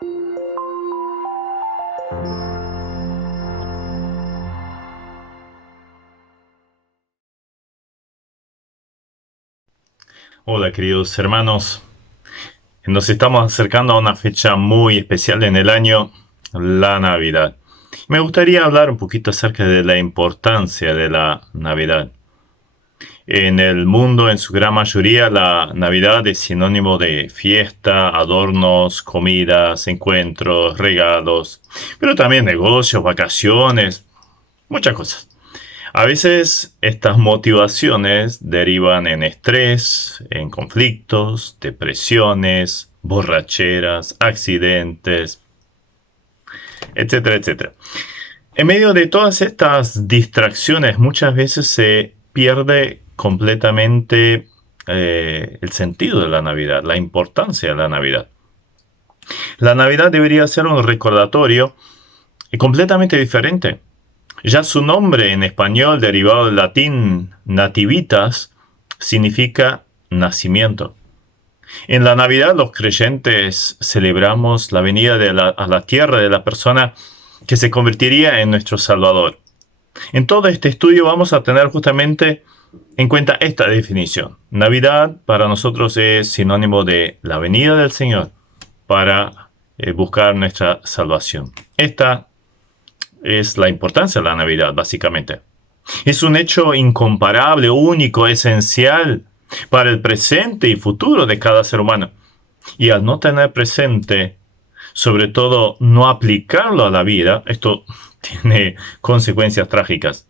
Hola queridos hermanos, nos estamos acercando a una fecha muy especial en el año, la Navidad. Me gustaría hablar un poquito acerca de la importancia de la Navidad. En el mundo, en su gran mayoría, la Navidad es sinónimo de fiesta, adornos, comidas, encuentros, regalos, pero también negocios, vacaciones, muchas cosas. A veces estas motivaciones derivan en estrés, en conflictos, depresiones, borracheras, accidentes, etcétera, etcétera. En medio de todas estas distracciones muchas veces se pierde completamente el sentido de la Navidad, la importancia de la Navidad. La Navidad debería ser un recordatorio completamente diferente. Ya su nombre en español, derivado del latín nativitas, significa nacimiento. En la Navidad los creyentes celebramos la venida a la tierra de la persona que se convertiría en nuestro Salvador. En todo este estudio vamos a tener justamente en cuenta esta definición. Navidad para nosotros es sinónimo de la venida del Señor para buscar nuestra salvación. Esta es la importancia de la Navidad, básicamente. Es un hecho incomparable, único, esencial para el presente y futuro de cada ser humano. Y al no tener presente, sobre todo no aplicarlo a la vida, esto tiene consecuencias trágicas.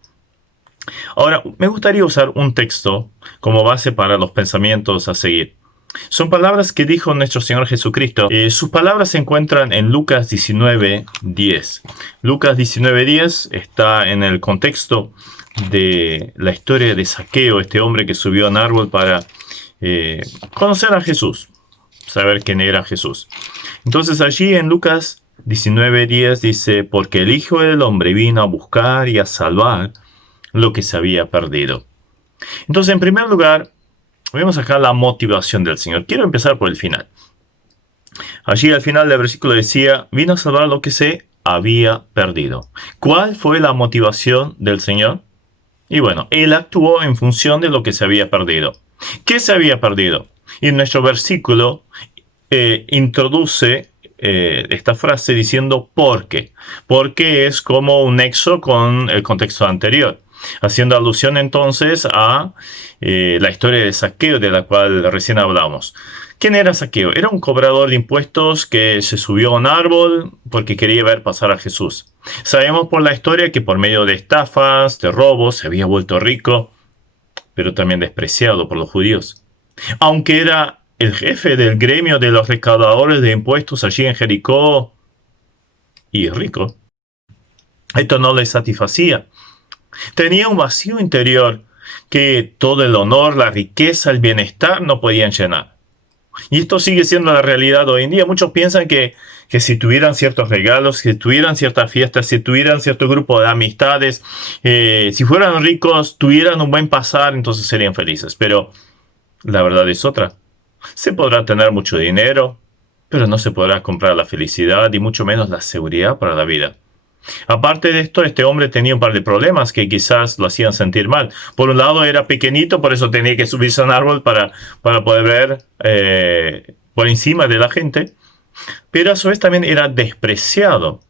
Ahora, me gustaría usar un texto como base para los pensamientos a seguir. Son palabras que dijo nuestro Señor Jesucristo. Sus palabras se encuentran en Lucas 19:10. Lucas 19:10 está en el contexto de la historia de Zaqueo, este hombre que subió a un árbol para conocer a Jesús, saber quién era Jesús. Entonces allí en Lucas 19:10 dice, porque el Hijo del Hombre vino a buscar y a salvar lo que se había perdido. Entonces, en primer lugar, vemos acá la motivación del Señor. Quiero empezar por el final. Allí al final del versículo decía, vino a salvar lo que se había perdido. ¿Cuál fue la motivación del Señor? Y bueno, Él actuó en función de lo que se había perdido. ¿Qué se había perdido? Y nuestro versículo introduce esta frase diciendo ¿por qué? Porque es como un nexo con el contexto anterior, haciendo alusión entonces a la historia de Zaqueo, de la cual recién hablamos. ¿Quién era Zaqueo? Era un cobrador de impuestos que se subió a un árbol porque quería ver pasar a Jesús. Sabemos por la historia que por medio de estafas, de robos, se había vuelto rico, pero también despreciado por los judíos. Aunque era el jefe del gremio de los recaudadores de impuestos allí en Jericó y rico, esto no le satisfacía. Tenía un vacío interior que todo el honor, la riqueza, el bienestar no podían llenar. Y esto sigue siendo la realidad hoy en día. Muchos piensan que si tuvieran ciertos regalos, si tuvieran ciertas fiestas, si tuvieran cierto grupo de amistades, si fueran ricos, tuvieran un buen pasar, entonces serían felices. Pero la verdad es otra. Se podrá tener mucho dinero, pero no se podrá comprar la felicidad y mucho menos la seguridad para la vida. Aparte de esto, este hombre tenía un par de problemas que quizás lo hacían sentir mal. Por un lado era pequeñito, por eso tenía que subirse a un árbol para poder ver por encima de la gente. Pero a su vez también era despreciado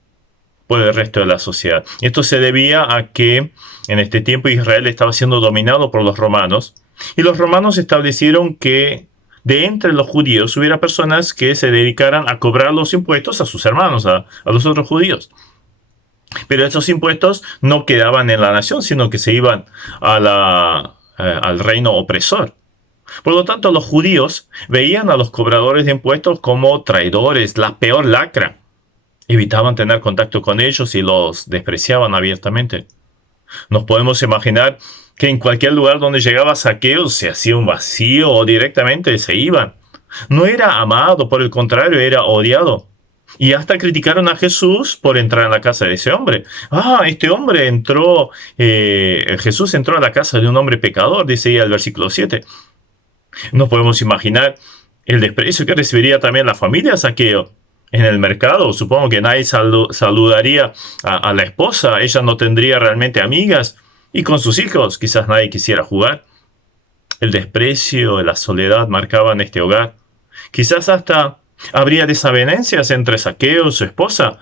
por el resto de la sociedad. Esto se debía a que en este tiempo Israel estaba siendo dominado por los romanos. Y los romanos establecieron que de entre los judíos hubiera personas que se dedicaran a cobrar los impuestos a sus hermanos, a los otros judíos. Pero esos impuestos no quedaban en la nación, sino que se iban al reino opresor. Por lo tanto, los judíos veían a los cobradores de impuestos como traidores, la peor lacra. Evitaban tener contacto con ellos y los despreciaban abiertamente. Nos podemos imaginar que en cualquier lugar donde llegaba Zaqueo se hacía un vacío o directamente se iban. No era amado, por el contrario, era odiado. Y hasta criticaron a Jesús por entrar en la casa de ese hombre. Este hombre entró, Jesús entró a la casa de un hombre pecador, dice ahí el versículo 7. Nos podemos imaginar el desprecio que recibiría también la familia de Zaqueo. En el mercado, supongo que nadie saludaría a la esposa, ella no tendría realmente amigas, y con sus hijos quizás nadie quisiera jugar. El desprecio, la soledad marcaban este hogar. Quizás hasta habría desavenencias entre Zaqueo y su esposa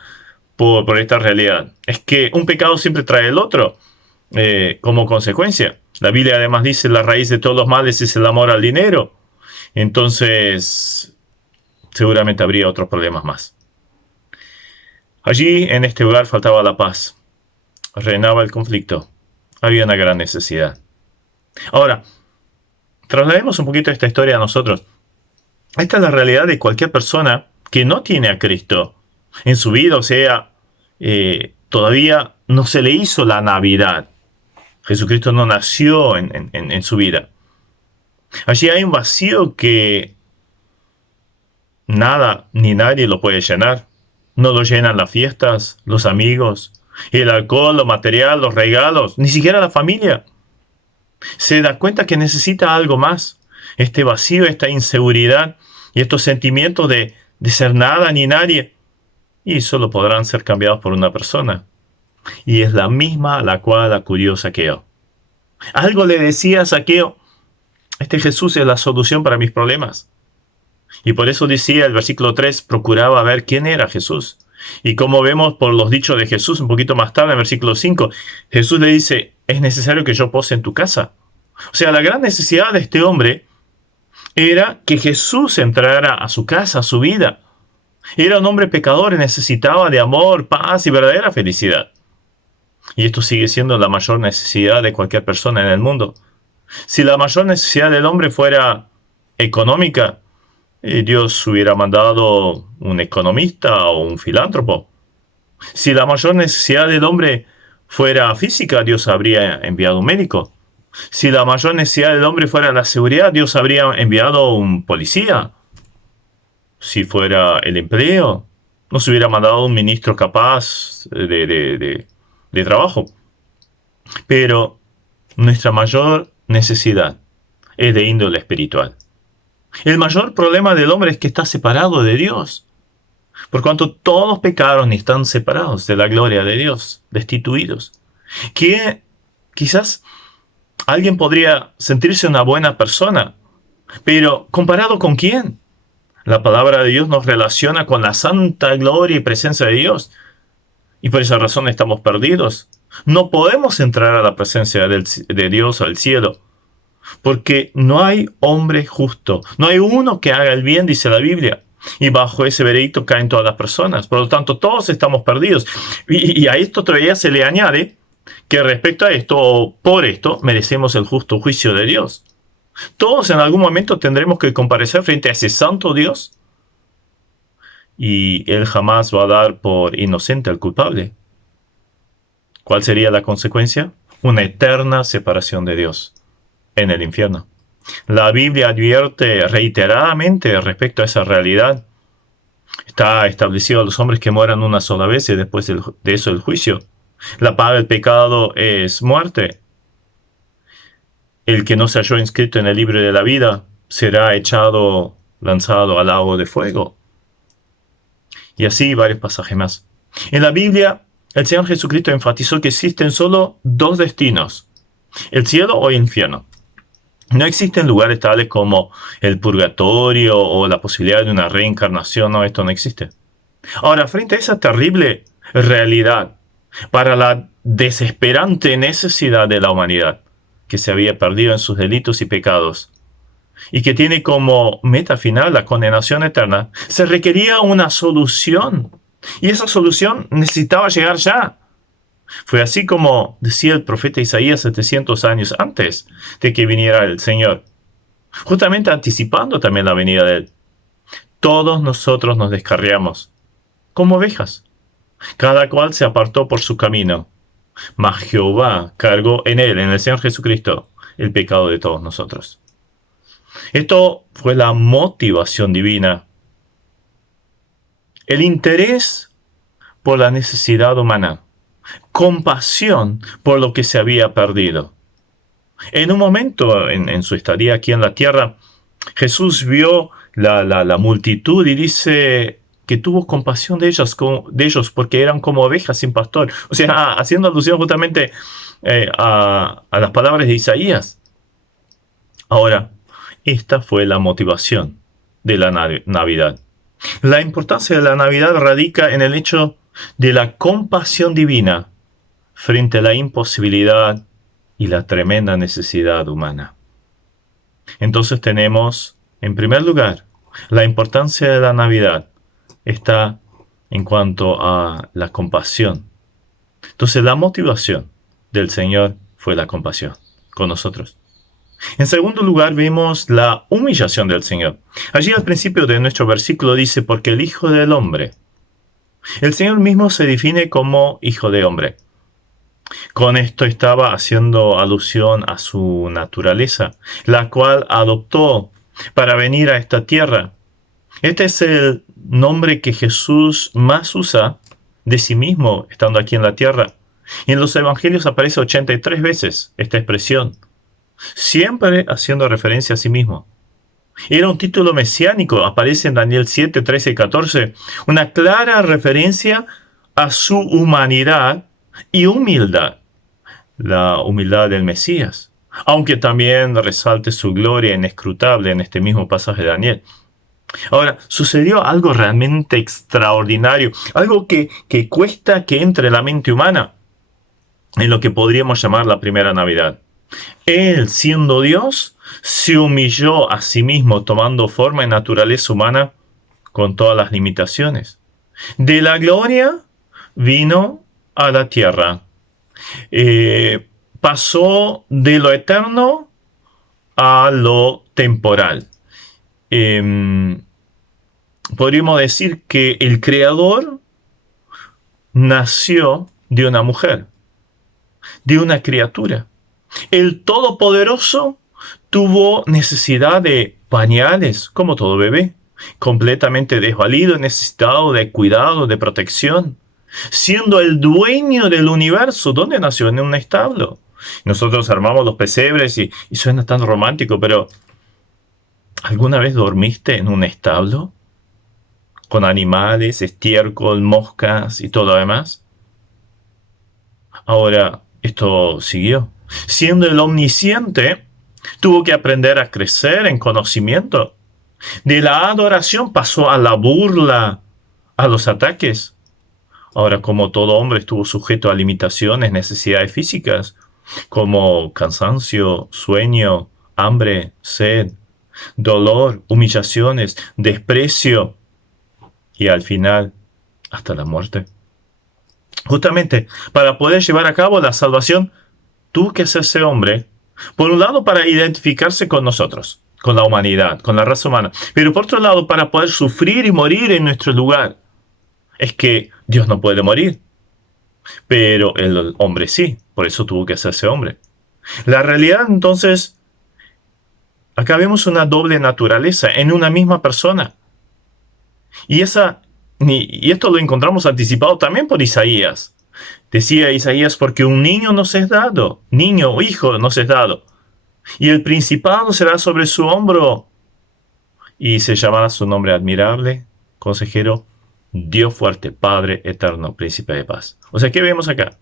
por esta realidad. Es que un pecado siempre trae el otro como consecuencia. La Biblia además dice la raíz de todos los males es el amor al dinero. Entonces, seguramente habría otros problemas más. Allí, en este hogar, faltaba la paz. Reinaba el conflicto. Había una gran necesidad. Ahora, traslademos un poquito esta historia a nosotros. Esta es la realidad de cualquier persona que no tiene a Cristo en su vida, o sea, todavía no se le hizo la Navidad. Jesucristo no nació en su vida. Allí hay un vacío que nada ni nadie lo puede llenar. No lo llenan las fiestas, los amigos, el alcohol, lo material, los regalos, ni siquiera la familia. Se da cuenta que necesita algo más. Este vacío, esta inseguridad y estos sentimientos de ser nada ni nadie. Y solo podrán ser cambiados por una persona. Y es la misma a la cual acudió Zaqueo. Algo le decía a Zaqueo: este Jesús es la solución para mis problemas. Y por eso decía el versículo 3, procuraba ver quién era Jesús. Y como vemos por los dichos de Jesús un poquito más tarde, en el versículo 5, Jesús le dice: es necesario que yo pose en tu casa. O sea, la gran necesidad de este hombre era que Jesús entrara a su casa, a su vida. Era un hombre pecador y necesitaba de amor, paz y verdadera felicidad. Y esto sigue siendo la mayor necesidad de cualquier persona en el mundo. Si la mayor necesidad del hombre fuera económica, Dios hubiera mandado un economista o un filántropo. Si la mayor necesidad del hombre fuera física, Dios habría enviado un médico. Si la mayor necesidad del hombre fuera la seguridad, Dios habría enviado un policía. Si fuera el empleo, nos hubiera mandado un ministro capaz de trabajo. Pero nuestra mayor necesidad es de índole espiritual. El mayor problema del hombre es que está separado de Dios. Por cuanto todos pecaron y están separados de la gloria de Dios, destituidos. Que quizás alguien podría sentirse una buena persona, pero ¿comparado con quién? La palabra de Dios nos relaciona con la santa gloria y presencia de Dios. Y por esa razón estamos perdidos. No podemos entrar a la presencia de Dios, al cielo. Porque no hay hombre justo. No hay uno que haga el bien, dice la Biblia. Y bajo ese veredicto caen todas las personas. Por lo tanto, todos estamos perdidos. Y a esto todavía se le añade que respecto a esto, o por esto, merecemos el justo juicio de Dios. Todos en algún momento tendremos que comparecer frente a ese santo Dios. Y Él jamás va a dar por inocente al culpable. ¿Cuál sería la consecuencia? Una eterna separación de Dios en el infierno. La Biblia advierte reiteradamente respecto a esa realidad. Está establecido a los hombres que mueran una sola vez y después de eso el juicio. La paga del pecado es muerte. El que no se halló inscrito en el libro de la vida será lanzado al lago de fuego. Y así varios pasajes más. En la Biblia, el Señor Jesucristo enfatizó que existen solo dos destinos: el cielo o el infierno. No existen lugares tales como el purgatorio o la posibilidad de una reencarnación. No, esto no existe. Ahora, frente a esa terrible realidad, para la desesperante necesidad de la humanidad, que se había perdido en sus delitos y pecados, y que tiene como meta final la condenación eterna, se requería una solución. Y esa solución necesitaba llegar ya. Fue así como decía el profeta Isaías 700 años antes de que viniera el Señor, justamente anticipando también la venida de Él. Todos nosotros nos descarriamos como ovejas. Cada cual se apartó por su camino. Mas Jehová cargó en Él, en el Señor Jesucristo, el pecado de todos nosotros. Esto fue la motivación divina. El interés por la necesidad humana. Compasión por lo que se había perdido. En un momento, en su estadía aquí en la tierra, Jesús vio la multitud y dice: que tuvo compasión de ellos porque eran como ovejas sin pastor. O sea, haciendo alusión justamente a las palabras de Isaías. Ahora, esta fue la motivación de la Navidad. La importancia de la Navidad radica en el hecho de la compasión divina frente a la imposibilidad y la tremenda necesidad humana. Entonces tenemos, en primer lugar, la importancia de la Navidad está en cuanto a la compasión. Entonces la motivación del Señor fue la compasión con nosotros. En segundo lugar, vemos la humillación del Señor. Allí al principio de nuestro versículo dice, porque el Hijo del Hombre. El Señor mismo se define como Hijo de Hombre. Con esto estaba haciendo alusión a su naturaleza, la cual adoptó para venir a esta tierra. Este es el nombre que Jesús más usa de sí mismo estando aquí en la tierra. Y en los evangelios aparece 83 veces esta expresión, siempre haciendo referencia a sí mismo. Era un título mesiánico, aparece en Daniel 7, 13 y 14, una clara referencia a su humanidad y humildad, la humildad del Mesías, aunque también resalte su gloria inescrutable en este mismo pasaje de Daniel. Ahora, sucedió algo realmente extraordinario, algo que cuesta que entre en la mente humana, en lo que podríamos llamar la primera Navidad. Él, siendo Dios, se humilló a sí mismo, tomando forma y naturaleza humana con todas las limitaciones. De la gloria vino a la tierra. Pasó de lo eterno a lo temporal. Podríamos decir que el Creador nació de una mujer, de una criatura. El Todopoderoso tuvo necesidad de pañales, como todo bebé, completamente desvalido, necesitado de cuidado, de protección. Siendo el dueño del universo, ¿dónde nació? En un establo. Nosotros armamos los pesebres y suena tan romántico, pero ¿alguna vez dormiste en un establo? Con animales, estiércol, moscas y todo lo demás. Ahora, esto siguió. Siendo el omnisciente, tuvo que aprender a crecer en conocimiento. De la adoración pasó a la burla, a los ataques. Ahora, como todo hombre, estuvo sujeto a limitaciones, necesidades físicas, como cansancio, sueño, hambre, sed, dolor, humillaciones, desprecio y al final, hasta la muerte. Justamente, para poder llevar a cabo la salvación, tuvo que hacerse hombre, por un lado para identificarse con nosotros, con la humanidad, con la raza humana, pero por otro lado para poder sufrir y morir en nuestro lugar. Es que Dios no puede morir, pero el hombre sí, por eso tuvo que hacerse hombre. La realidad entonces, acá vemos una doble naturaleza en una misma persona. Y esto lo encontramos anticipado también por Isaías. Decía Isaías, porque un niño nos es dado, niño o hijo nos es dado, y el principado será sobre su hombro, y se llamará su nombre admirable, consejero, Dios fuerte, Padre eterno, príncipe de paz. O sea, ¿qué vemos acá?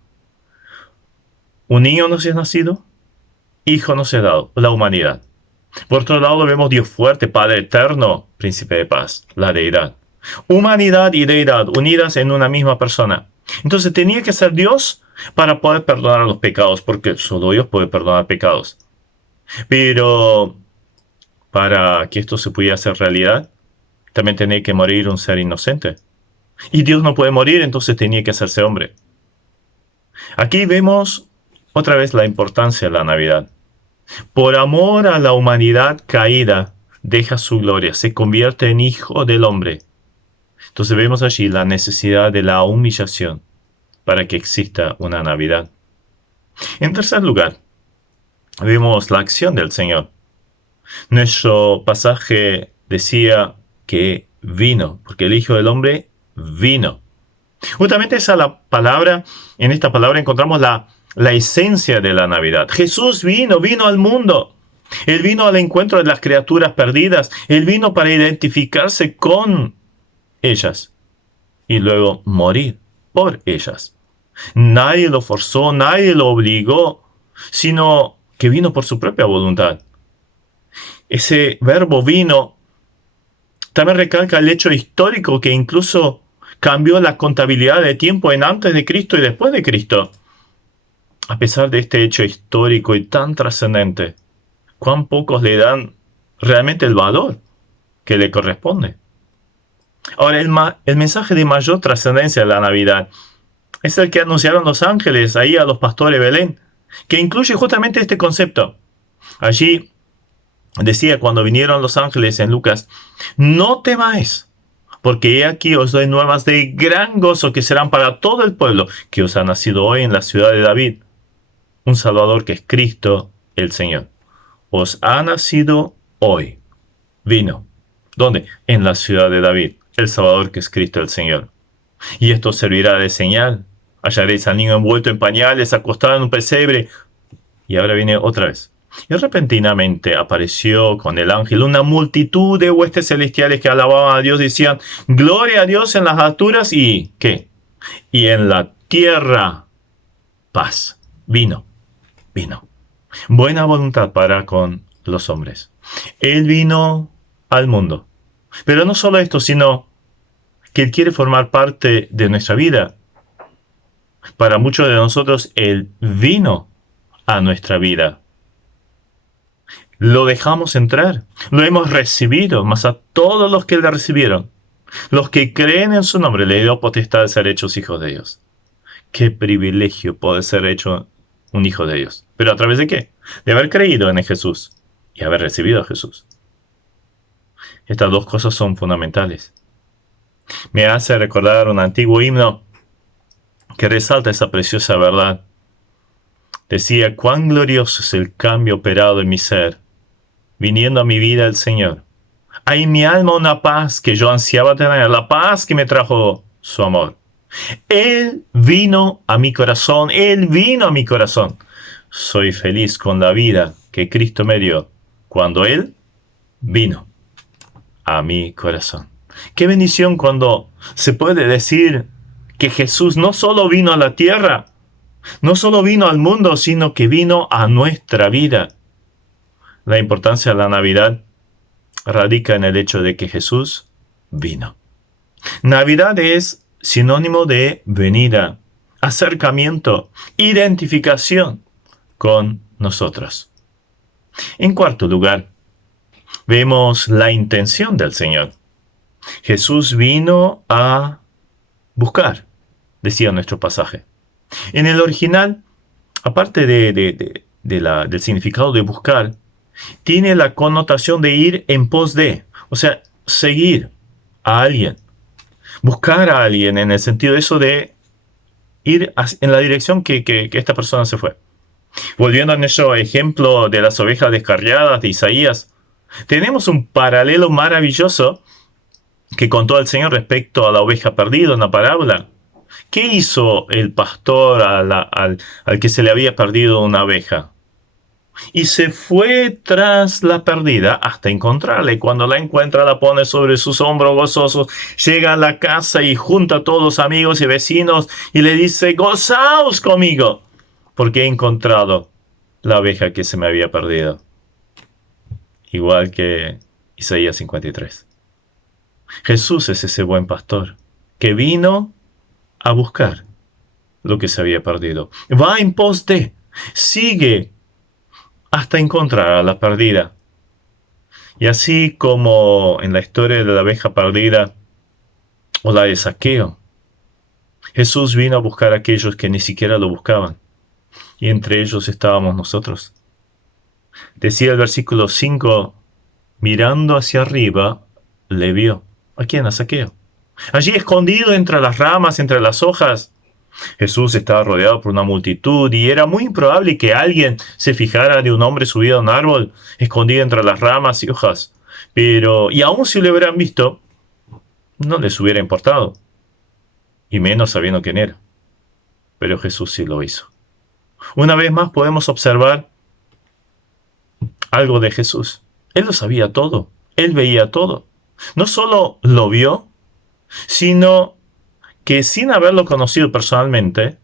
Un niño nos es nacido, hijo nos es dado, la humanidad. Por otro lado vemos Dios fuerte, Padre eterno, príncipe de paz, la deidad. Humanidad y deidad unidas en una misma persona. Entonces tenía que ser Dios para poder perdonar los pecados, porque solo Dios puede perdonar pecados. Pero para que esto se pudiera hacer realidad, también tenía que morir un ser inocente. Y Dios no puede morir, entonces tenía que hacerse hombre. Aquí vemos otra vez la importancia de la Navidad. Por amor a la humanidad caída, deja su gloria, se convierte en hijo del hombre. Entonces vemos allí la necesidad de la humillación para que exista una Navidad. En tercer lugar, vemos la acción del Señor. Nuestro pasaje decía que vino, porque el Hijo del Hombre vino. Justamente esa la palabra, en esta palabra encontramos la esencia de la Navidad. Jesús vino al mundo. Él vino al encuentro de las criaturas perdidas. Él vino para identificarse con ellas. y luego morir por ellas. Nadie lo forzó, nadie lo obligó, sino que vino por su propia voluntad. Ese verbo vino también recalca el hecho histórico que incluso cambió la contabilidad de tiempo en antes de Cristo y después de Cristo. A pesar de este hecho histórico y tan trascendente, cuán pocos le dan realmente el valor que le corresponde. Ahora, el mensaje de mayor trascendencia de la Navidad es el que anunciaron los ángeles ahí a los pastores de Belén, que incluye justamente este concepto. Allí decía cuando vinieron los ángeles en Lucas: no temáis, porque he aquí os doy nuevas de gran gozo que serán para todo el pueblo, que os ha nacido hoy en la ciudad de David un Salvador, que es Cristo el Señor. Os ha nacido hoy. Vino. ¿Dónde? En la ciudad de David, el Salvador, que es Cristo el Señor. Y esto servirá de señal. Hallaréis al niño envuelto en pañales, acostado en un pesebre. Y ahora viene otra vez. Y repentinamente apareció con el ángel una multitud de huestes celestiales que alababan a Dios, decían: gloria a Dios en las alturas y ¿qué? Y en la tierra paz. Vino. Buena voluntad para con los hombres. Él vino al mundo. Pero no solo esto, sino que Él quiere formar parte de nuestra vida. Para muchos de nosotros, Él vino a nuestra vida. Lo dejamos entrar, lo hemos recibido, mas a todos los que le recibieron, los que creen en su nombre, le dio potestad de ser hechos hijos de Dios. Qué privilegio poder ser hecho un hijo de Dios. ¿Pero a través de qué? De haber creído en Jesús y haber recibido a Jesús. Estas dos cosas son fundamentales. Me hace recordar un antiguo himno que resalta esa preciosa verdad. Decía: cuán glorioso es el cambio operado en mi ser, viniendo a mi vida el Señor. Hay en mi alma una paz que yo ansiaba tener, la paz que me trajo su amor. Él vino a mi corazón, Él vino a mi corazón. Soy feliz con la vida que Cristo me dio cuando Él vino a mi corazón. Qué bendición cuando se puede decir que Jesús no solo vino a la tierra, no solo vino al mundo, sino que vino a nuestra vida. La importancia de la Navidad radica en el hecho de que Jesús vino. Navidad es sinónimo de venida, acercamiento, identificación con nosotros. En cuarto lugar, vemos la intención del Señor. Jesús vino a buscar, decía nuestro pasaje. En el original, aparte del significado de buscar, tiene la connotación de ir en pos de, o sea, seguir a alguien. Buscar a alguien en el sentido de eso de ir en la dirección que esta persona se fue. Volviendo a nuestro ejemplo de las ovejas descarriadas de Isaías, tenemos un paralelo maravilloso que contó el Señor respecto a la oveja perdida, una parábola. ¿Qué hizo el pastor al que se le había perdido una oveja? Y se fue tras la perdida hasta encontrarla. Y cuando la encuentra, la pone sobre sus hombros gozosos. Llega a la casa y junta a todos los amigos y vecinos y le dice: gozaos conmigo, porque he encontrado la oveja que se me había perdido. Igual que Isaías 53. Jesús es ese buen pastor que vino a buscar lo que se había perdido. Va en pos de, sigue hasta encontrar a la perdida. Y así como en la historia de la oveja perdida o la de Zaqueo, Jesús vino a buscar a aquellos que ni siquiera lo buscaban. Y entre ellos estábamos nosotros. Decía el versículo 5, mirando hacia arriba, le vio. ¿A quién? A Zaqueo. Allí escondido entre las ramas, entre las hojas. Jesús estaba rodeado por una multitud y era muy improbable que alguien se fijara de un hombre subido a un árbol, escondido entre las ramas y hojas. Y aun si lo hubieran visto, no les hubiera importado, y menos sabiendo quién era. Pero Jesús sí lo hizo. Una vez más podemos observar algo de Jesús. Él lo sabía todo, Él veía todo. No solo lo vio, sino que sin haberlo conocido personalmente,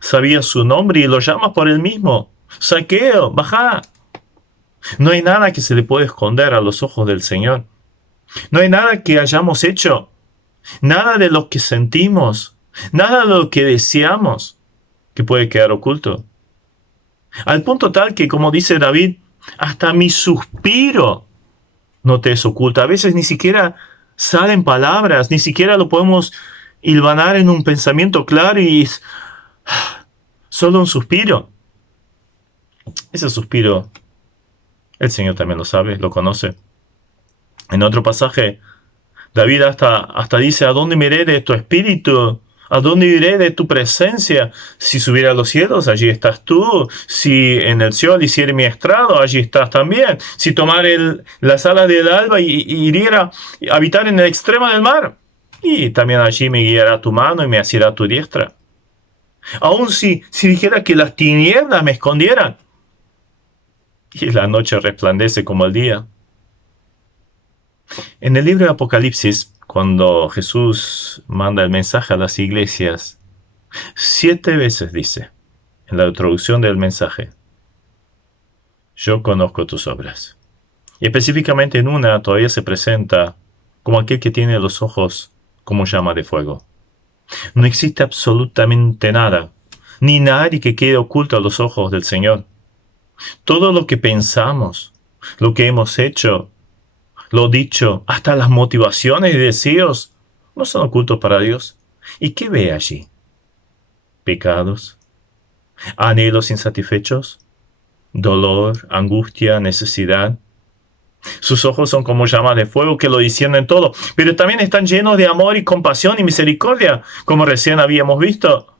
sabía su nombre y lo llama por él mismo. Zaqueo, baja. No hay nada que se le pueda esconder a los ojos del Señor. No hay nada que hayamos hecho, nada de lo que sentimos, nada de lo que deseamos que puede quedar oculto. Al punto tal que, como dice David, hasta mi suspiro no te es oculto. A veces ni siquiera salen palabras, ni siquiera lo podemos hilvanar en un pensamiento claro y es solo un suspiro. Ese suspiro, el Señor también lo sabe, lo conoce. En otro pasaje, David hasta dice, ¿a dónde me iré de tu espíritu? ¿A dónde iré de tu presencia? Si subiera a los cielos, allí estás tú. Si en el Seol hiciere mi estrado, allí estás también. Si tomare las alas del alba y iriera a habitar en el extremo del mar, y también allí me guiará tu mano y me asirá tu diestra. Aun si dijera que las tinieblas me escondieran, y la noche resplandece como el día. En el libro de Apocalipsis, cuando Jesús manda el mensaje a las iglesias, 7 veces dice, en la introducción del mensaje, yo conozco tus obras. Y específicamente en una todavía se presenta como aquel que tiene los ojos como llama de fuego. No existe absolutamente nada, ni nadie que quede oculto a los ojos del Señor. Todo lo que pensamos, lo que hemos hecho, lo dicho, hasta las motivaciones y deseos, no son ocultos para Dios. ¿Y qué ve allí? Pecados, anhelos insatisfechos, dolor, angustia, necesidad. Sus ojos son como llamas de fuego que lo disciernen todo, pero también están llenos de amor y compasión y misericordia, como recién habíamos visto.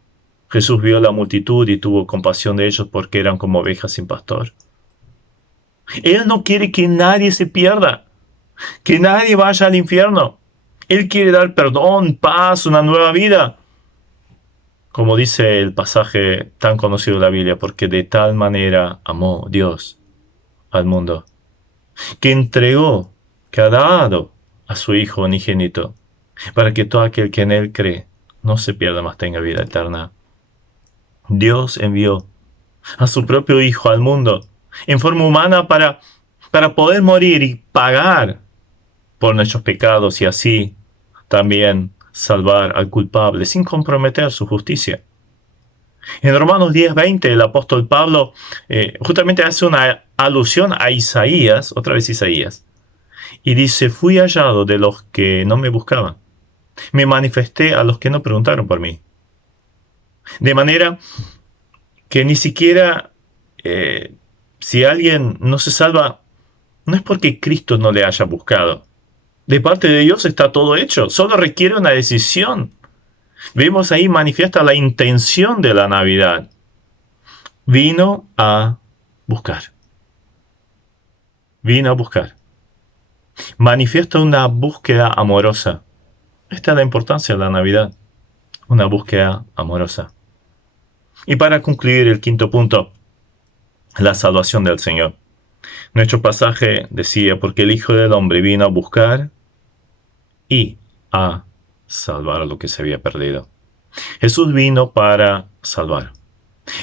Jesús vio la multitud y tuvo compasión de ellos porque eran como ovejas sin pastor. Él no quiere que nadie se pierda, que nadie vaya al infierno. Él quiere dar perdón, paz, una nueva vida. Como dice el pasaje tan conocido de la Biblia, porque de tal manera amó Dios al mundo, que entregó, que ha dado a su Hijo unigénito, para que todo aquel que en Él cree no se pierda, mas tenga vida eterna. Dios envió a su propio Hijo al mundo en forma humana para poder morir y pagar por nuestros pecados y así también salvar al culpable sin comprometer su justicia. En Romanos 10:20 el apóstol Pablo justamente hace una alusión a Isaías, otra vez Isaías, y dice, fui hallado de los que no me buscaban, me manifesté a los que no preguntaron por mí. De manera que ni siquiera si alguien no se salva, no es porque Cristo no le haya buscado. De parte de Dios está todo hecho, solo requiere una decisión. Vemos ahí manifiesta la intención de la Navidad. Vino a buscar. Vino a buscar. Manifiesta una búsqueda amorosa. Esta es la importancia de la Navidad. Una búsqueda amorosa. Y para concluir el quinto punto, la salvación del Señor. Nuestro pasaje decía, porque el Hijo del Hombre vino a buscar y a salvar lo que se había perdido. Jesús vino para salvar.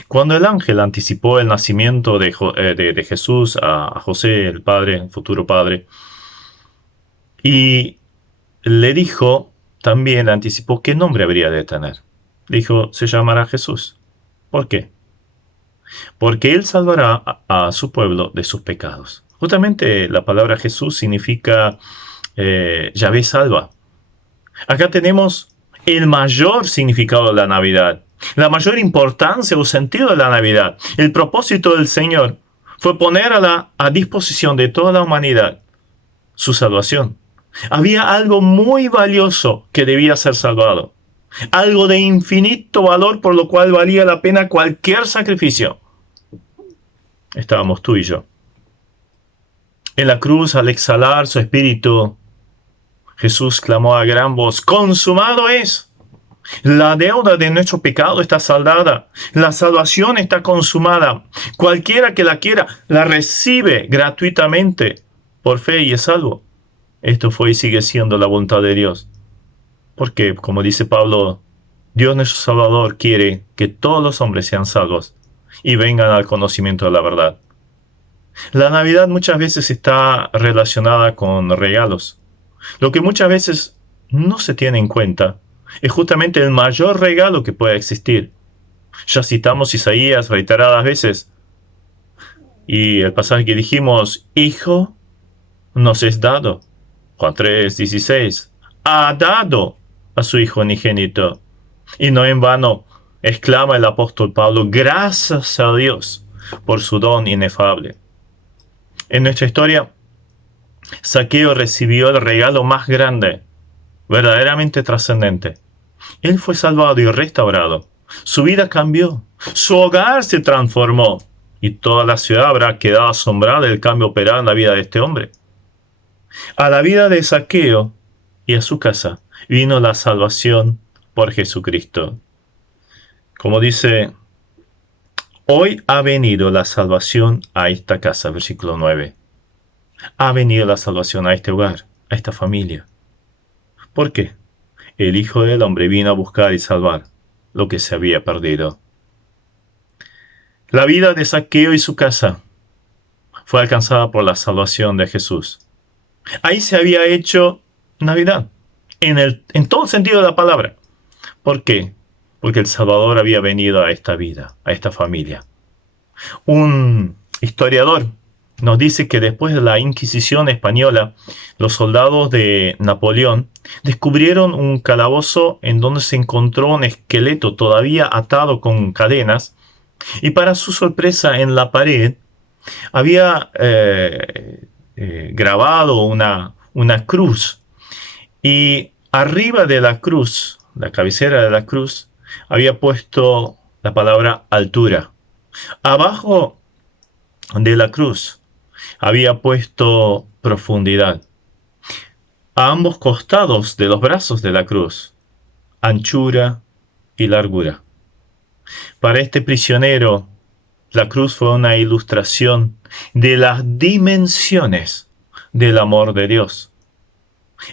Cuando el ángel anticipó el nacimiento de Jesús a José, el padre, el futuro padre, y le dijo, también anticipó qué nombre habría de tener. Dijo, se llamará Jesús. ¿Por qué? Porque Él salvará a su pueblo de sus pecados. Justamente la palabra Jesús significa Yahvé salva. Acá tenemos el mayor significado de la Navidad, la mayor importancia o sentido de la Navidad. El propósito del Señor fue poner a disposición de toda la humanidad su salvación. Había algo muy valioso que debía ser salvado. Algo de infinito valor por lo cual valía la pena cualquier sacrificio. Estábamos tú y yo. En la cruz, al exhalar su espíritu, Jesús clamó a gran voz, consumado es. La deuda de nuestro pecado está saldada. La salvación está consumada. Cualquiera que la quiera, la recibe gratuitamente por fe y es salvo. Esto fue y sigue siendo la voluntad de Dios. Porque, como dice Pablo Dios nuestro Salvador quiere que todos los hombres sean salvos y vengan al conocimiento de la verdad. La Navidad muchas veces está relacionada con regalos. Lo que muchas veces no se tiene en cuenta es justamente el mayor regalo que pueda existir. Ya citamos Isaías reiteradas veces y el pasaje que dijimos, Hijo nos es dado. Juan 3:16. Ha dado a su Hijo unigénito. Y no en vano exclama el apóstol Pablo, gracias a Dios por su don inefable. En nuestra historia, Zaqueo recibió el regalo más grande, verdaderamente trascendente. Él fue salvado y restaurado. Su vida cambió. Su hogar se transformó. Y toda la ciudad habrá quedado asombrada del cambio operado en la vida de este hombre. A la vida de Zaqueo y a su casa vino la salvación por Jesucristo. Como dice, hoy ha venido la salvación a esta casa, versículo 9. Ha venido la salvación a este hogar, a esta familia. ¿Por qué? El Hijo del Hombre vino a buscar y salvar lo que se había perdido. La vida de Zaqueo y su casa fue alcanzada por la salvación de Jesús. Ahí se había hecho Navidad, en todo sentido de la palabra. ¿Por qué? Porque el Salvador había venido a esta vida, a esta familia. Un historiador nos dice que después de la Inquisición española, los soldados de Napoleón descubrieron un calabozo en donde se encontró un esqueleto todavía atado con cadenas, y para su sorpresa en la pared había grabado una cruz, y arriba de la cruz, la cabecera de la cruz, había puesto la palabra altura. Abajo de la cruz había puesto profundidad. A ambos costados de los brazos de la cruz, anchura y largura. Para este prisionero, la cruz fue una ilustración de las dimensiones del amor de Dios.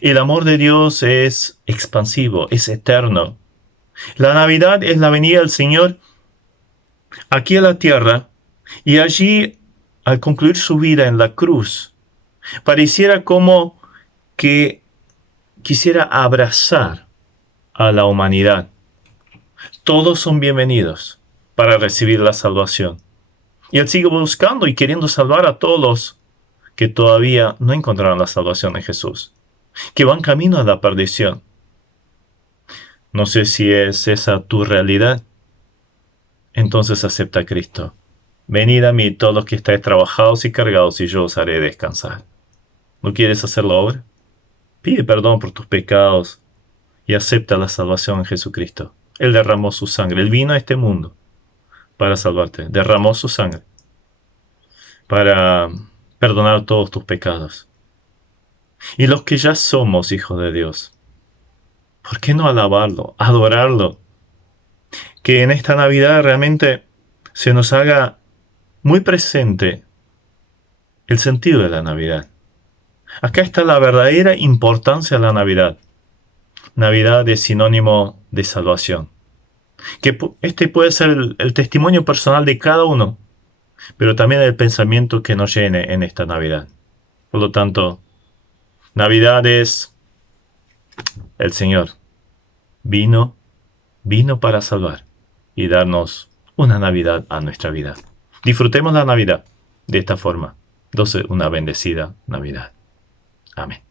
El amor de Dios es expansivo, es eterno. La Navidad es la venida del Señor aquí a la tierra, y allí, al concluir su vida en la cruz, pareciera como que quisiera abrazar a la humanidad. Todos son bienvenidos para recibir la salvación. Y Él sigue buscando y queriendo salvar a todos los que todavía no encontraron la salvación en Jesús, que van camino a la perdición. No sé si es esa tu realidad. Entonces acepta a Cristo. Venid a mí todos los que estáis trabajados y cargados, y yo os haré descansar. ¿No quieres hacerlo ahora? Pide perdón por tus pecados y acepta la salvación en Jesucristo. Él derramó su sangre. Él vino a este mundo para salvarte. Derramó su sangre para perdonar todos tus pecados. Y los que ya somos hijos de Dios, ¿por qué no alabarlo, adorarlo? Que en esta Navidad realmente se nos haga muy presente el sentido de la Navidad. Acá está la verdadera importancia de la Navidad. Navidad es sinónimo de salvación. Que este puede ser el testimonio personal de cada uno, pero también el pensamiento que nos llene en esta Navidad. Por lo tanto, Navidad es el Señor. Vino para salvar y darnos una Navidad a nuestra vida. Disfrutemos la Navidad de esta forma. Entonces, una bendecida Navidad. Amén.